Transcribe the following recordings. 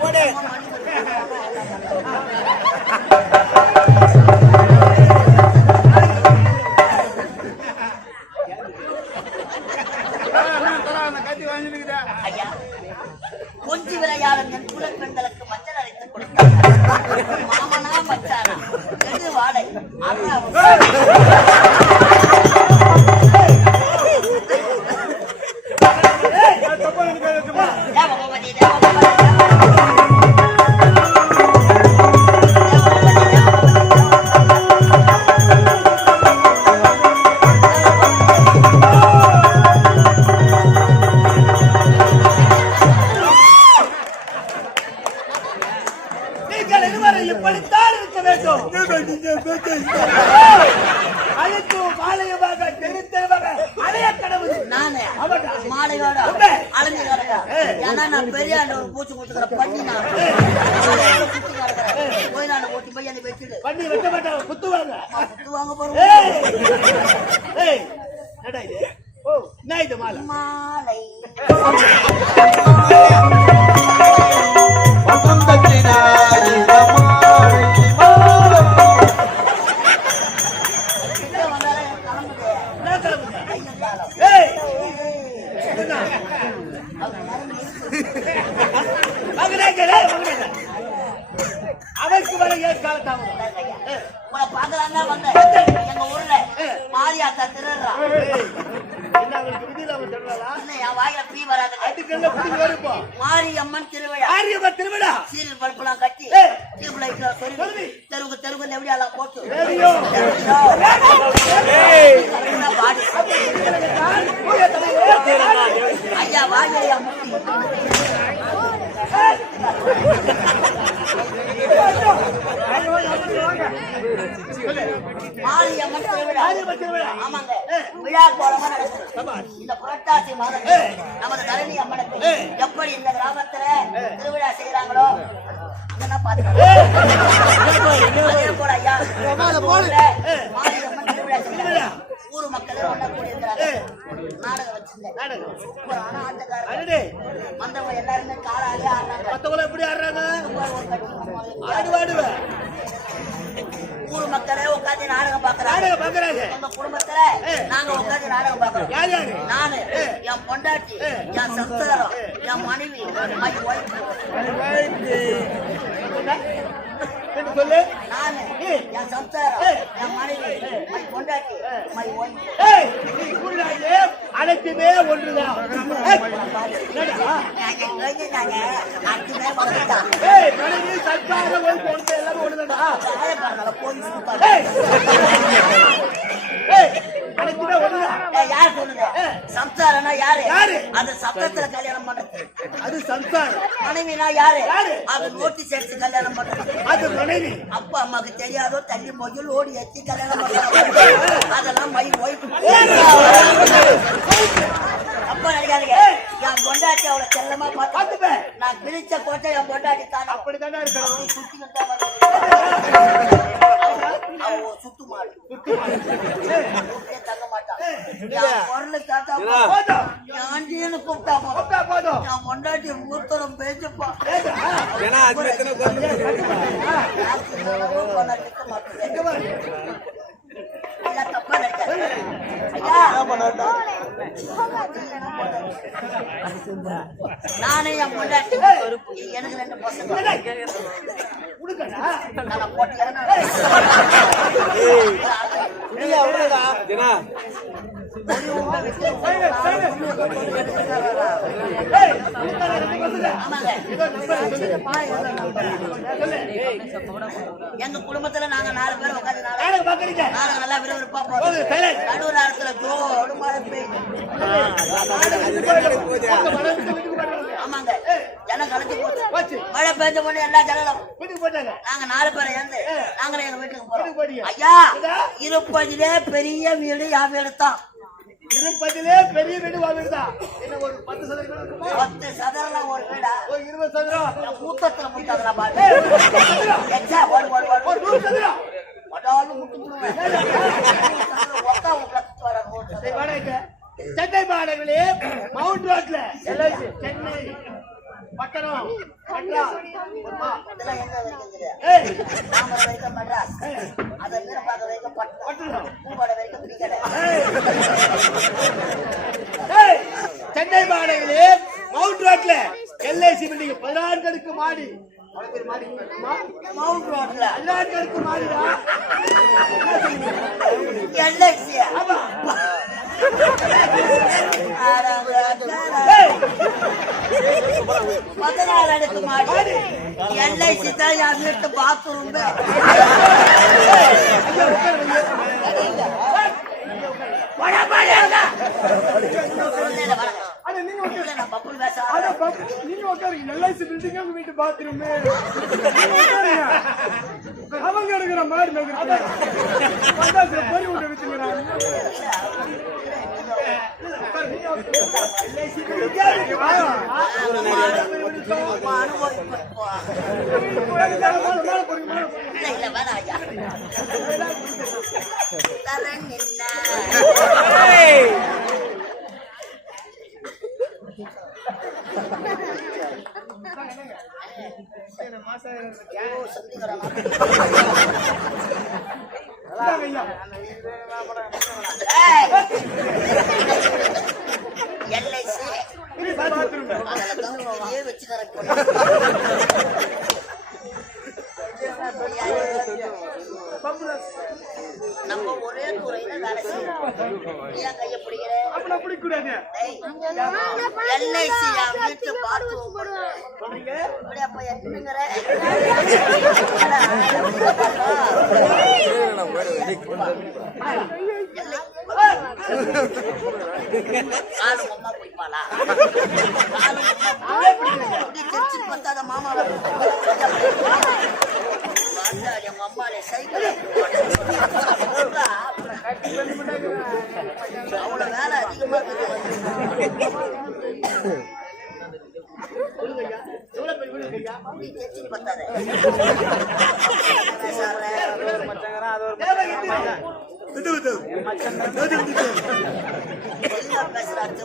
போடு கொஞ்சி விளையாடும் என் குல பெண்களுக்கு மஞ்சள் அரைத்து கொடுத்தார். மாமனா மச்சானா எது வாடை இப்படித்தான் இருக்க வேண்டும். அழைக்கும் மாலையமாக தெரிந்தவங்க அலைய கடவுள் நானே மாலையோட அலைஞ்சு கிடக்கிறேன். ஏன்னா நான் பெரிய ஒரு பூச்சி கொடுத்துக்கிற பண்ணி நான் போய் நான் ஓட்டி போய் என்னை வச்சுட்டு பண்ணி வைக்க மாட்டாங்க குத்துவாங்க குத்துவாங்க போறோம். என்ன இது மாலை மாலை அவருக்கு வர ஏற்காலத்தான் உங்களை பாக்கலான்னா வந்தேன். எங்க ஊர்ல மாரியாத்தா திருடுறா. என் வாயில பீ வராது. மாரியம்மன் திருவிழா சீரியல் பல்பெல்லாம் கட்டி டியூப் லைட்ல சொல்லி தெருவுக்கு தெருவுக்கு எப்படி எல்லாம் போட்டு ஐயா வாயா மாரியம்மன் திருவிழா. ஆமாங்க, விழா கோலமா நடக்குது. இந்த புரட்டாசி மாதம் நமது தரணி அம்மனுக்கு எப்படி இந்த கிராமத்துல திருவிழா செய்யறாங்களோ அங்கதான் பாத்துக்கலாம். ஐயா மாரியம்மன் திருவிழா செய்யறாங்க. ஊர் மக்கள் ஒண்ணா கூடி இருக்கிறாங்க. நாடகம் வச்சிருந்தேன். சூப்பரான ஆட்டக்காரர் வந்தவங்க எல்லாருமே காலாலே ஆடுறாங்க. எப்படி ஆடுறாங்க? ஊர் மக்களே உட்காந்து நாடகம் பாக்குறாங்க. எங்க குடும்பத்துல நாங்க உட்காந்து நாடகம் பாக்குறோம். நானு, என் பொண்டாட்டி, என் சம்சாரம், என் மனைவி, மை ஒய்ஃப். நானு, என் சம்சாரம், என் மனைவி, மை பொண்டாட்டி, மை ஒய்ஃப். அனைத்துமே ஒன்றுதான். யார் சொல்லுங்க? சம்சாரம்னா யாரு? அது சப்தத்துல கல்யாணம் பண்றது. அது சம்சாரம். மனைவினா யாரு? அது நோட்டீஸ் எடுத்து கல்யாணம் பண்றது. அது மனைவி. அப்பா அம்மாக்கு தெரியாதோ தள்ளி மொழியில் ஓடி ஏற்றி கல்யாணம் பண்றாங்க. அதெல்லாம் மை ஒய்ஃப். அப்ப நினைக்காதீங்க, என் பொண்டாட்டி அவளை செல்லமா பார்த்துப்பேன். நான் பிரிச்ச கோட்டை என் பொண்டாட்டி தான். அப்படித்தானே இருக்கணும். சுத்தி சுத்து மாடு தங்க மாட்டான். குரலை காத்தா ஆண்டின்னு கூப்பிட்டா போதும். என் பொண்டாட்டி மூத்தரம் பேச்சுப்பா. தப்பா நினைக்காது. நானே என் பொண்டாட்டி, எனக்கு 2 பசங்க. எங்க குடும்பத்துல நாங்க 4 பேர் உட்காந்து நாங்க நல்லா விறுவிறுப்பா போறோம். நடுவு நேரத்துல ஜோடு மழை பெய்யுது. ஆமாங்க, ஜனம் கலந்து போச்சு. மழை பெய்ஞ்ச உடனே எல்லா ஜனங்களும் வீட்டுக்கு போட்டாங்க. நாங்க 4 பேரை ஏந்து நாங்களும் எங்க வீட்டுக்கு போறோம். ஐயா, இருப்பதிலே பெரிய வீடு என் வீடு தான். இருப்பதிலே பெரிய வீடு வீடுதான். என்ன ஒரு 10 சதுரம் 10 சதுரம் ஒரு வீடா? ஒரு 20 சதுரம் கூத்தத்துல முட்டாதா பாரு. எச்சா ஒரு 100 சதுரம் வடாலும் முட்டுடுவேன். ஒக்கா உட்கார்ந்து வரணும். சென்னை மாநகரிலே மவுண்ட் ரோட்ல சென்னை பட்டணம் இதெல்லாம் எங்க வைக்கிறது? தாமரை வைக்க மெட்ராஸ், அதை வீரப்பாக்க வைக்க பட்டணம், பூவாடை வைக்க பிடிக்கல. சென்னை மாநகரிலே மவுண்ட் ரோட்ல LIC பில்டிங் 16 அடுக்கு மாடி. மவுண்ட் ரோட்ல 16 அடுக்கு மாடிடா. LIC ஆமா. 16 அடுக்கு மாடி. LIC தான் என் வீட்டு பாத்ரூம். அவங்க எடுக்கிற மாதிரி நம்ம ஒரே துறையில வேலை செய்யணும். ஏன் கைய பிடிக்கிறேன்? LIC வீட்டு பாத்ரூம் அப்ப என்னங்கிற காலு அம்மா பிடிப்பாளா? தெரிச்சு பார்த்தாத மாமா எங்க அம்மாலே சைக்கிள் அவ்வளவு வேலை அதிகமா பத்தாது. நான் பேசுறேன்.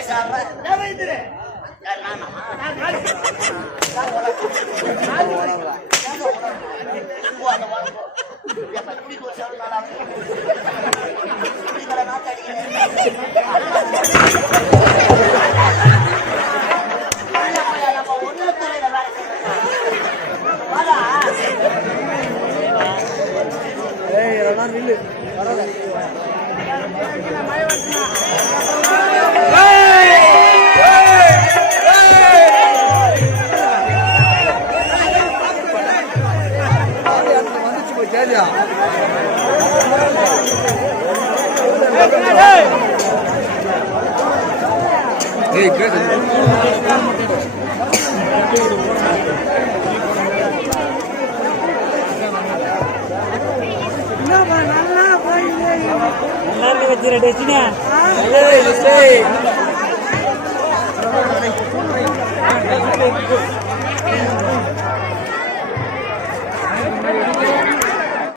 பேசாம நான் வைத்திரு. யார் நானா? நான் காலி. யார் உனக்கு? யார் உனக்கு? போ, அந்த வாரம் போ. எப்ப குடிக்கு ஒரு சேவல் நாளா? குடிக்கிற நாத்து அடிக்கிறேன். நம்ம ஒண்ணு துறையில வேலை செய்யறோம். வாடா. நல்லா வச்சிருக்கேன்